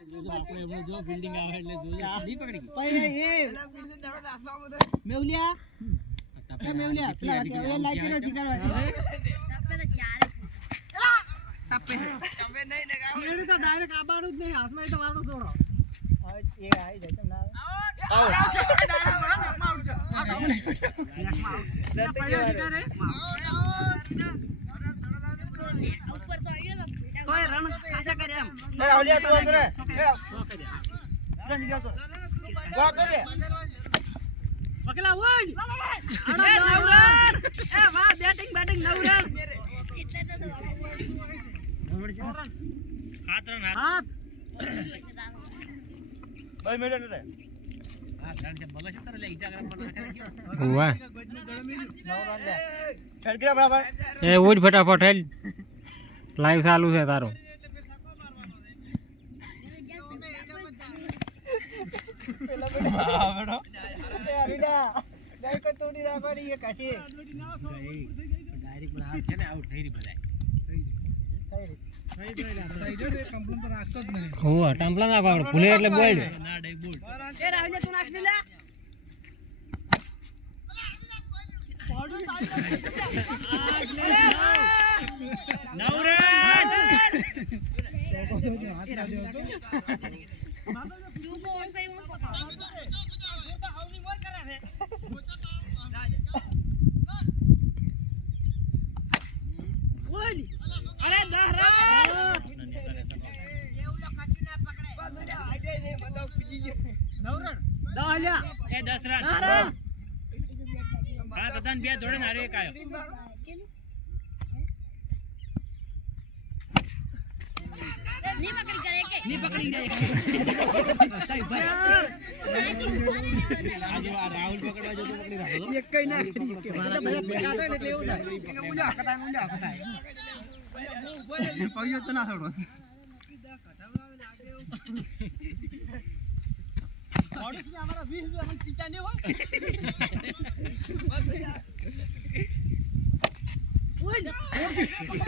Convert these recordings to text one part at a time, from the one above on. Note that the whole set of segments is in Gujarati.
આપણે એમનો જો બિલ્ડિંગ આવે એટલે જોજો નહીં પકડી ભાઈ એ પેલા બિલ્ડિંગ દડો દાસમાં બધો મેવલિયા એ મેવલિયા પેલા એ લાઈકી નો જીગાડવા તપે તો ક્યારે તપે નહીં લગાવો એ તો ડાયરેક્ટ આબાનું જ નહીં હાથમાં તો વાળો છોડો એ આવી જાય તમને આવો ઉપર તો આવ્યો ને કોઈ રણ સાજા કરે એમ એ આવલિયા તું અંદર ગો કરે પકલા ઓય અરે નવરન એ વાહ બેટિંગ નવરન એટલે તો હાથ રન હાથ 2 મિનિટ ને આ ધણ જે બગસ તર લે ઈજા કરવા નાખે વાહ નવરન લે ફેર ગયા બરાબર એ ઉઠ ફટાફટ હેલ લાઈવ ચાલુ છે તારો પેલા બેડો અરીડા ગાય કો તોડી રાખવાની એ કાશી ડાયરેક્ટ પર આ છે ને આઉટ થઈ રહી બધાય હો ટાંપલા નાખો આપણે ભૂલે એટલે બોલ્ડ ના ડે બોલ્ડ એ રાવને તું નાખ દીલા અરે દહરા નવરણ 10 એ 10 રન હા તદન બે દોડે ને એક આયો ની પકડી જાય આજે આ રાહુલ પકડવા જતો પકડી રાખો એક કઈ ના કરી કે મારા બેટા તો એટલે એવું ના મુંડા હકતા પૈયો તો ના છોડો ઓડિસી અમારા 20 જો હમ ચીતા નહીં હોય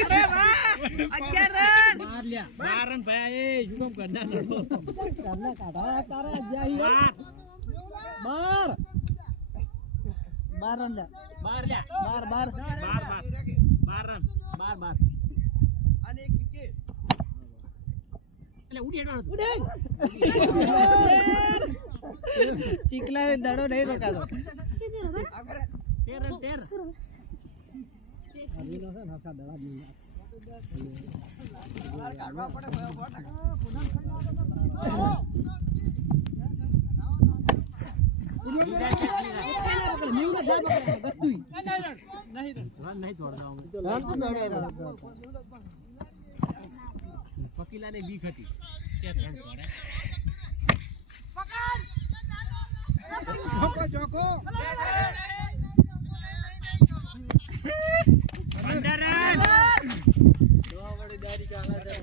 અરે વાહ 11 રન માર લ્યા 12 રન ભાઈ એ શું કામ કરના કરના કાઢા તારા જાઈ 12 રન લે 12 લ્યા 12 રન 12 અને એક વિકેટ એટલે ઉડી હેડો ઉડે ચીકલા દડો નહીં રોકાતો 13 અરીનો છે નાકા દડા નહીં કાઢવા પડે પકીલા ને બીક હતી કે ત્રણ દોડે જોકો